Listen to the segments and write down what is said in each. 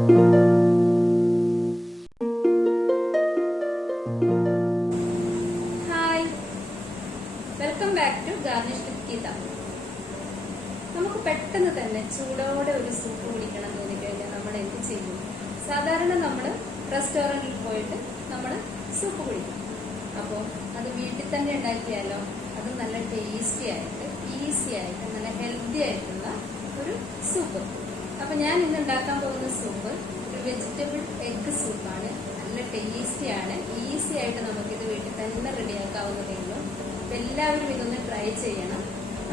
Hi, welcome back to garnish with Geetha. നമുക്ക് പെട്ടെന്ന് തന്നെ ചൂടോടെ ഒരു സൂപ്പ് കുടിക്കണം തോന്നിക്കഴിഞ്ഞാൽ നമ്മൾ എന്ത് ചെയ്യും? സാധാരണ നമ്മൾ റെസ്റ്റോറൻറ്റിൽ പോയിട്ട് നമ്മൾ സൂപ്പ് കുടിക്കും. അപ്പോൾ അത് വീട്ടിൽ തന്നെ ഉണ്ടാക്കിയാലോ? അത് നല്ല ടേസ്റ്റി ആയിട്ട്, ഈസി ആയിട്ട്, നല്ല ഹെൽത്തി ആയിട്ടുള്ള ഒരു സൂപ്പ്. അപ്പം ഞാൻ ഇന്ന് ഉണ്ടാക്കാൻ പോകുന്ന സൂപ്പ് ഒരു വെജിറ്റബിൾ എഗ് സൂപ്പാണ്. നല്ല ടേസ്റ്റിയാണ്, ഈസി ആയിട്ട് നമുക്കിത് വീട്ടിൽ തന്നെ റെഡിയാക്കാവുന്നതേ ഉള്ളൂ. അപ്പം എല്ലാവരും ഇതൊന്ന് ട്രൈ ചെയ്യണം.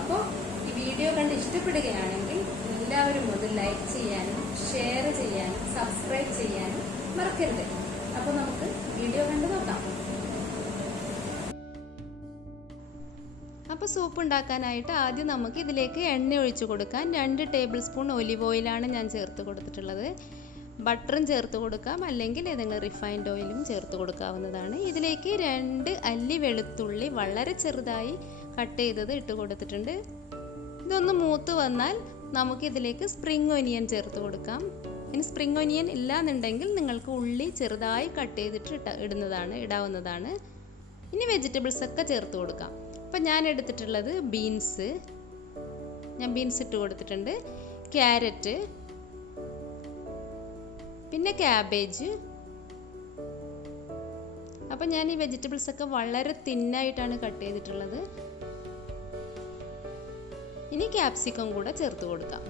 അപ്പോൾ ഈ വീഡിയോ കണ്ട് ഇഷ്ടപ്പെടുകയാണെങ്കിൽ എല്ലാവരും ഒന്ന് ലൈക്ക് ചെയ്യാനും ഷെയർ ചെയ്യാനും സബ്സ്ക്രൈബ് ചെയ്യാനും മറക്കരുത്. അപ്പോൾ നമുക്ക് വീഡിയോ കണ്ട് നോക്കാം. അപ്പോൾ സൂപ്പ് ഉണ്ടാക്കാനായിട്ട് ആദ്യം നമുക്ക് ഇതിലേക്ക് എണ്ണ ഒഴിച്ചു കൊടുക്കാൻ 2 ടേബിൾ സ്പൂൺ ഒലിവ് ഓയിലാണ് ഞാൻ ചേർത്ത് കൊടുത്തിട്ടുള്ളത്. ബട്ടറും ചേർത്ത് കൊടുക്കാം, അല്ലെങ്കിൽ ഏതെങ്കിലും റിഫൈൻഡ് ഓയിലും ചേർത്ത് കൊടുക്കാവുന്നതാണ്. ഇതിലേക്ക് 2 അല്ലി വെളുത്തുള്ളി വളരെ ചെറുതായി കട്ട് ചെയ്തത് ഇട്ട് കൊടുത്തിട്ടുണ്ട്. ഇതൊന്ന് മൂത്ത് വന്നാൽ നമുക്കിതിലേക്ക് സ്പ്രിംഗ് ഒനിയൻ ചേർത്ത് കൊടുക്കാം. ഇനി സ്പ്രിംഗ് ഒനിയൻ ഇല്ലാന്നുണ്ടെങ്കിൽ നിങ്ങൾക്ക് ഉള്ളി ചെറുതായി കട്ട് ചെയ്തിട്ട് ഇടാവുന്നതാണ്. ഇനി വെജിറ്റബിൾസ് ഒക്കെ ചേർത്ത് കൊടുക്കാം. അപ്പം ഞാൻ എടുത്തിട്ടുള്ളത് ബീൻസ് ഇട്ട് കൊടുത്തിട്ടുണ്ട്, ക്യാരറ്റ്, പിന്നെ ക്യാബേജ്. അപ്പം ഞാൻ ഈ വെജിറ്റബിൾസ് ഒക്കെ വളരെ തിന്നായിട്ടാണ് കട്ട് ചെയ്തിട്ടുള്ളത്. ഇനി ക്യാപ്സിക്കം കൂടെ ചേർത്ത് കൊടുക്കാം.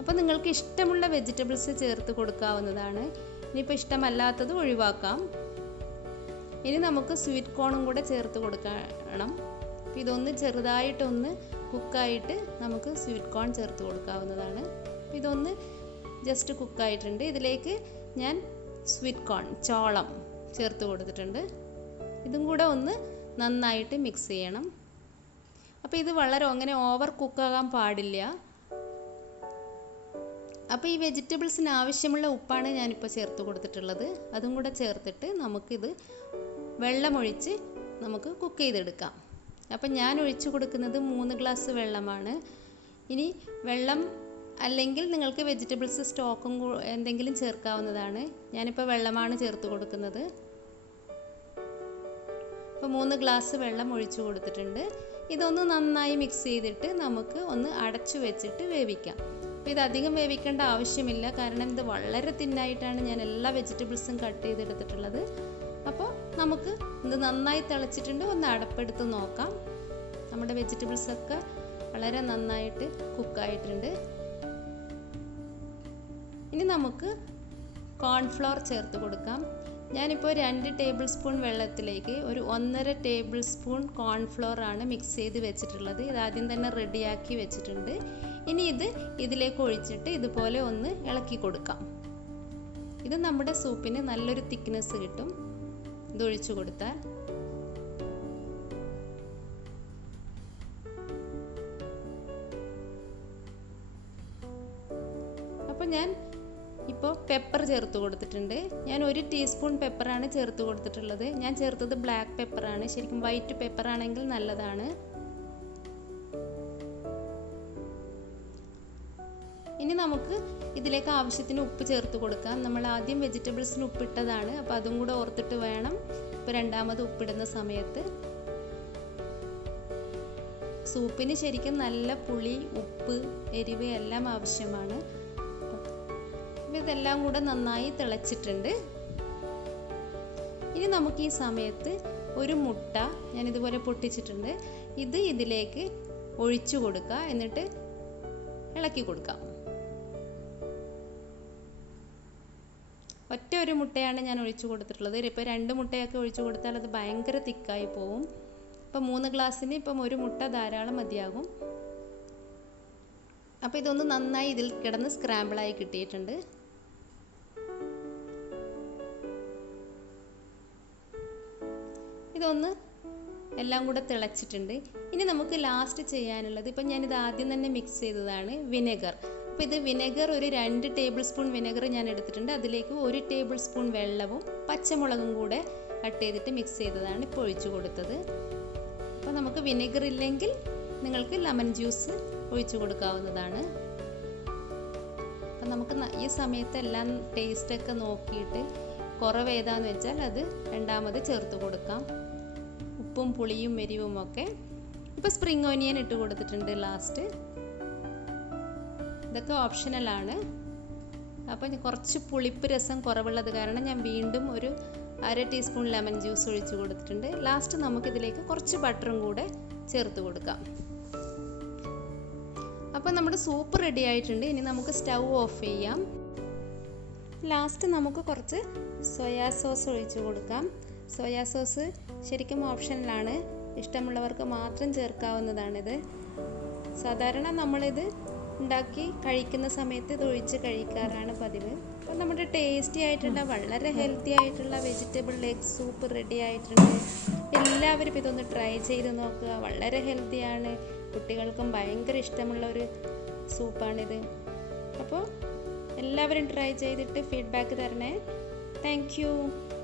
അപ്പം നിങ്ങൾക്ക് ഇഷ്ടമുള്ള വെജിറ്റബിൾസ് ചേർത്ത് കൊടുക്കാവുന്നതാണ്. ഇനിയിപ്പോൾ ഇഷ്ടമല്ലാത്തത് ഒഴിവാക്കാം. ഇനി നമുക്ക് സ്വീറ്റ് കോണും കൂടെ ചേർത്ത് കൊടുക്കണം. ഇതൊന്ന് ചെറുതായിട്ടൊന്ന് കുക്കായിട്ട് നമുക്ക് സ്വീറ്റ് കോൺ ചേർത്ത് കൊടുക്കാവുന്നതാണ്. ഇതൊന്ന് ജസ്റ്റ് കുക്കായിട്ടുണ്ട്. ഇതിലേക്ക് ഞാൻ സ്വീറ്റ് കോൺ ചോളം ചേർത്ത് കൊടുത്തിട്ടുണ്ട്. ഇതും കൂടെ ഒന്ന് നന്നായിട്ട് മിക്സ് ചെയ്യണം. അപ്പോൾ ഇത് അങ്ങനെ ഓവർ കുക്കാകാൻ പാടില്ല. അപ്പോൾ ഈ വെജിറ്റബിൾസിന് ആവശ്യമുള്ള ഉപ്പാണ് ഞാനിപ്പോൾ ചേർത്ത് കൊടുത്തിട്ടുള്ളത്. അതും കൂടെ ചേർത്തിട്ട് നമുക്കിത് വെള്ളമൊഴിച്ച് നമുക്ക് കുക്ക് ചെയ്തെടുക്കാം. അപ്പം ഞാൻ ഒഴിച്ചു കൊടുക്കുന്നത് 3 ഗ്ലാസ് വെള്ളമാണ്. ഇനി വെള്ളം അല്ലെങ്കിൽ നിങ്ങൾക്ക് വെജിറ്റബിൾസ് സ്റ്റോക്കും എന്തെങ്കിലും ചേർക്കാവുന്നതാണ്. ഞാനിപ്പോൾ വെള്ളമാണ് ചേർത്ത് കൊടുക്കുന്നത്. അപ്പോൾ 3 ഗ്ലാസ് വെള്ളം ഒഴിച്ചു കൊടുത്തിട്ടുണ്ട്. ഇതൊന്ന് നന്നായി മിക്സ് ചെയ്തിട്ട് നമുക്ക് ഒന്ന് അടച്ചു വെച്ചിട്ട് വേവിക്കാം. അപ്പോൾ ഇത് അധികം വേവിക്കേണ്ട ആവശ്യമില്ല, കാരണം ഇത് വളരെ തിന്നായിട്ടാണ് ഞാൻ എല്ലാ വെജിറ്റബിൾസും കട്ട് ചെയ്തെടുത്തിട്ടുള്ളത്. അപ്പോൾ നമുക്ക് ഇത് നന്നായി തിളച്ചിട്ടുണ്ട്. ഒന്ന് അടപ്പെടുത്ത് നോക്കാം. നമ്മുടെ വെജിറ്റബിൾസൊക്കെ വളരെ നന്നായിട്ട് കുക്കായിട്ടുണ്ട്. ഇനി നമുക്ക് കോൺഫ്ലോർ ചേർത്ത് കൊടുക്കാം. ഞാനിപ്പോൾ 2 ടേബിൾ സ്പൂൺ വെള്ളത്തിലേക്ക് ഒരു 1.5 ടേബിൾ സ്പൂൺ കോൺഫ്ലോർ ആണ് മിക്സ് ചെയ്ത് വെച്ചിട്ടുള്ളത്. ഇത് ആദ്യം തന്നെ റെഡിയാക്കി വെച്ചിട്ടുണ്ട്. ഇനി ഇതിലേക്ക് ഒഴിച്ചിട്ട് ഇതുപോലെ ഒന്ന് ഇളക്കി കൊടുക്കാം. ഇത് നമ്മുടെ സൂപ്പിന് നല്ലൊരു തിക്നെസ് കിട്ടും ഇതൊഴിച്ചു കൊടുത്താൽ. അപ്പോൾ ഞാൻ ഇപ്പോൾ പെപ്പർ ചേർത്ത് കൊടുത്തിട്ടുണ്ട്. ഞാൻ 1 ടീസ്പൂൺ പെപ്പറാണ് ചേർത്ത് കൊടുത്തിട്ടുള്ളത്. ഞാൻ ചേർത്തത് ബ്ലാക്ക് പെപ്പറാണ്. ശരിക്കും വൈറ്റ് പെപ്പറാണെങ്കിൽ നല്ലതാണ്. ഇനി നമുക്ക് ഇതിലേക്ക് ആവശ്യത്തിന് ഉപ്പ് ചേർത്ത് കൊടുക്കാം. നമ്മൾ ആദ്യം വെജിറ്റബിൾസിന് ഉപ്പിട്ടതാണ്, അപ്പോൾ അതും കൂടെ ഓർത്തിട്ട് വേണം ഇപ്പോൾ രണ്ടാമത് ഉപ്പിടുന്ന സമയത്ത്. സൂപ്പിന് ശരിക്കും നല്ല പുളി, ഉപ്പ്, എരിവ് എല്ലാം ആവശ്യമാണ്. ഇതെല്ലാം കൂടെ നന്നായി തിളച്ചിട്ടുണ്ട്. ഇനി നമുക്ക് ഈ സമയത്ത് ഒരു മുട്ട ഞാനിതുപോലെ പൊട്ടിച്ചിട്ടുണ്ട്. ഇതിലേക്ക് ഒഴിച്ചു കൊടുക്കുക, എന്നിട്ട് ഇളക്കി കൊടുക്കാം. ഒറ്റ ഒരു മുട്ടയാണ് ഞാൻ ഒഴിച്ചു കൊടുത്തിട്ടുള്ളത്. ഇപ്പോൾ 2 മുട്ടയൊക്കെ ഒഴിച്ചു കൊടുത്താൽ അത് ഭയങ്കര തിക്കായി പോവും. ഇപ്പോൾ 3 ഗ്ലാസ്സിന് ഇപ്പം 1 മുട്ട ധാരാളം മതിയാകും. അപ്പോൾ ഇതൊന്ന് നന്നായി ഇതിൽ കിടന്ന് സ്ക്രാമ്പിളായി കിട്ടിയിട്ടുണ്ട്. ഇതൊന്ന് എല്ലാം കൂടെ തിളച്ചിട്ടുണ്ട്. ഇനി നമുക്ക് ലാസ്റ്റ് ചെയ്യാനുള്ളത്, ഇപ്പം ഞാനിത് ആദ്യം തന്നെ മിക്സ് ചെയ്തതാണ്, വിനെഗർ. അപ്പോൾ ഇത് വിനെഗർ ഒരു 2 ടേബിൾ സ്പൂൺ വിനെഗർ ഞാൻ എടുത്തിട്ടുണ്ട്. അതിലേക്ക് 1 ടേബിൾ സ്പൂൺ വെള്ളവും പച്ചമുളകും കൂടെ കട്ട് ചെയ്തിട്ട് മിക്സ് ചെയ്തതാണ് ഇപ്പോൾ ഒഴിച്ചു കൊടുത്തത്. അപ്പോൾ നമുക്ക് വിനെഗർ ഇല്ലെങ്കിൽ നിങ്ങൾക്ക് ലെമൺ ജ്യൂസ് ഒഴിച്ചു കൊടുക്കാവുന്നതാണ്. അപ്പം നമുക്ക് ഈ സമയത്ത് എല്ലാം ടേസ്റ്റൊക്കെ നോക്കിയിട്ട് കുറവ് ഏതാന്ന് വെച്ചാൽ അത് രണ്ടാമത് ചേർത്ത് കൊടുക്കാം. ഉപ്പും പുളിയും എരിവും ഒക്കെ. ഇപ്പോൾ സ്പ്രിംഗ് ഓനിയൻ ഇട്ട് കൊടുത്തിട്ടുണ്ട് ലാസ്റ്റ്. ഇതൊക്കെ ഓപ്ഷണലാണ്. അപ്പോൾ കുറച്ച് പുളിപ്പ് രസം കുറവുള്ളത് കാരണം ഞാൻ വീണ്ടും ഒരു 1/2 ടീസ്പൂൺ ലെമൺ ജ്യൂസ് ഒഴിച്ച് കൊടുത്തിട്ടുണ്ട്. ലാസ്റ്റ് നമുക്കിതിലേക്ക് കുറച്ച് ബട്ടറും കൂടെ ചേർത്ത് കൊടുക്കാം. അപ്പോൾ നമ്മുടെ സൂപ്പ് റെഡി ആയിട്ടുണ്ട്. ഇനി നമുക്ക് സ്റ്റൗ ഓഫ് ചെയ്യാം. ലാസ്റ്റ് നമുക്ക് കുറച്ച് സോയാ സോസ് ഒഴിച്ച് കൊടുക്കാം. സോയാ സോസ് ശരിക്കും ഓപ്ഷനിലാണ്, ഇഷ്ടമുള്ളവർക്ക് മാത്രം ചേർക്കാവുന്നതാണിത്. സാധാരണ നമ്മളിത് ഉണ്ടാക്കി കഴിക്കുന്ന സമയത്ത് ഇത് ഒഴിച്ച് കഴിക്കാറാണ് പതിവ്. അപ്പോൾ നമ്മുടെ ടേസ്റ്റി ആയിട്ടുള്ള വളരെ ഹെൽത്തി ആയിട്ടുള്ള വെജിറ്റബിൾ എഗ് സൂപ്പ് റെഡി ആയിട്ടുണ്ട്. എല്ലാവരും ഇതൊന്ന് ട്രൈ ചെയ്ത് നോക്കുക. വളരെ ഹെൽത്തിയാണ്, കുട്ടികൾക്കും ഭയങ്കര ഇഷ്ടമുള്ള ഒരു സൂപ്പാണിത്. അപ്പോൾ എല്ലാവരും ട്രൈ ചെയ്തിട്ട് ഫീഡ്ബാക്ക് തരണേ. Thank you.